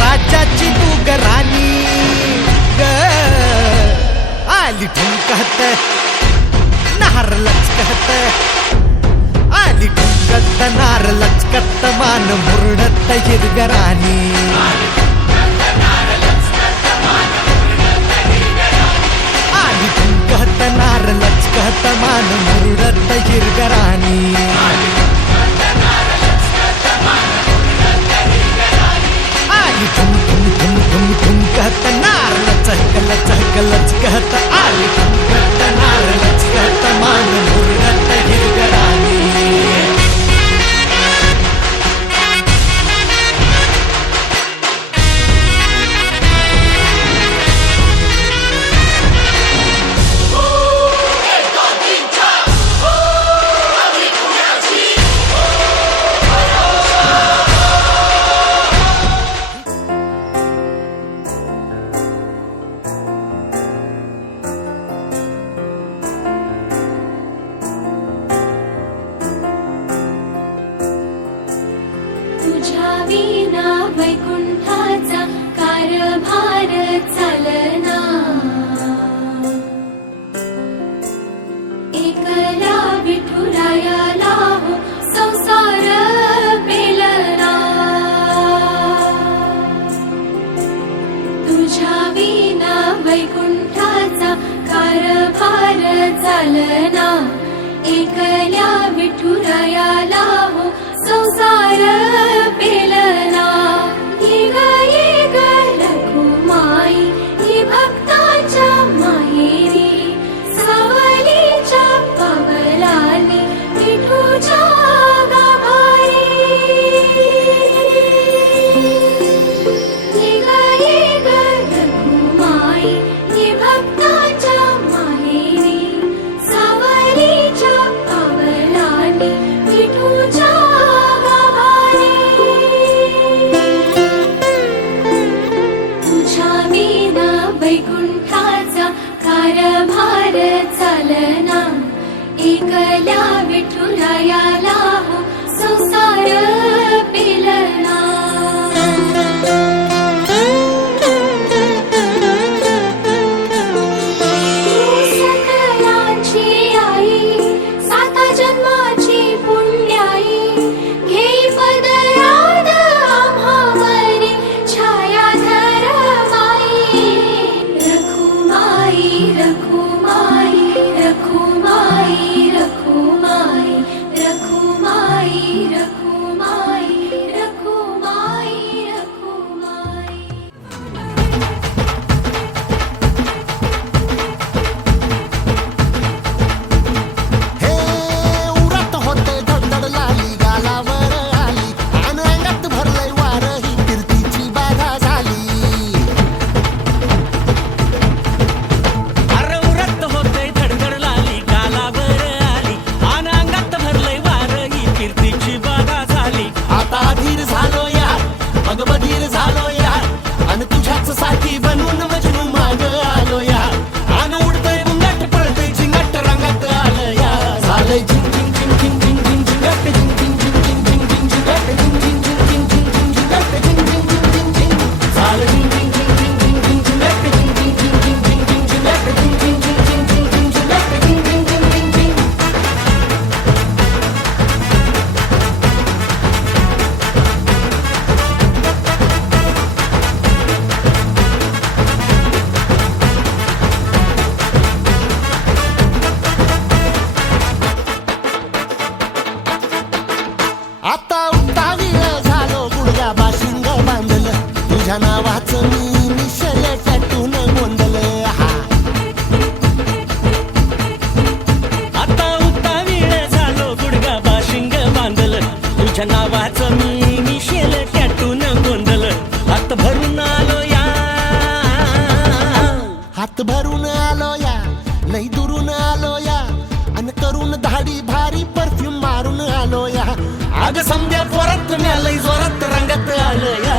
राज्याची तू ग राणी ग आली ठुमकत नार लचकत आली ठुमकत नार लचकत मान मुरडत हिरगराणी आली ठुमकत नार लचकत मान मुरडत हिरगराणी आली ठुम ठुम ठुम ठुम ठुमकत नार लचक लचक लचकत आली ठुमकत नार लचकत मान मुरडत हिरगराणी तुझ्या विना वैकुंठाचा कारभार चालना एकला विठुरायाला हो संसार पेलना तुझ्या विना वैकुंठाचा कारभार चालना एकल्या विठुरायाला हो संसार पेलना ये ग रघुमाई ही भक्ताच्या माहेरी सावलीच्या पावलांनी विठूच्या गाभारी ये ग रघुमाई ही भक्ताच्या माहेरी सावलीच्या पावलांनी विठूच्या वैकुंठाचा कारभार चालना एकल्या विठुरायाला हो संसार पेलना सकलांची आई साता जन्माची पुण्याई घेई पदरात आम्हावरी छायाधर रखुमाई रखुमाई रखुमाई रखुमाई रखुमाई रखुमाई रखुमाई रखुमाई हे उरत होते धडधड लाली गालावर आली आणि अंगात भरलंय वार ही कीर्तीची बाधा झाली अरे उरत होते धडधड लाली गालावर आली आणि अंगात भरलंय वार ही कीर्तीची बाधा झाली आता अधीर झालो यार मग बधीर झालो यार आणि तुझ्याच साठी बनून मजनू माग आलो यार आणि उडतंय बुंगाट पळतंय झिंगाट रंगात आलं यार झालंय झिंग झिंग झिंग झिंग झिंग झिंग झिंगाट झिंग झिंग झिंग झिंग झिंग झिंग झिंगाट झिंग झिंग झिंग झिंग झिंग झिंग झिंगाट झिंग झिंग झिंग झिंग झिंग झालं झिंग झिंग झिंग झिंग झिंग झिंग झिंगाट झिंग झिंग झिंग झिंग झिंग झिंग झिंगाट झिंग झिंग झिंग झिंग झिंग झिंग झिंगाट झिंग झिंग झिंग झिंग झिंग आता उतावीळ झालो गुडघा बाशिंग बांधलं तुझ्या नावाचं मी निशल टॅटून गोंधलं हा आता उतावीळ झालो गुडगा बाशिंग बांधलं तुझ्या नावाचं मी मिशेल टॅटून गोंधलं हात भरून आलो या हात भरून आलो या लई दुरून आलो या आणि करून धाडी भारी परफ्यूम मारून आलो या अग समजा जोरात लई जोरात रंगात आलो या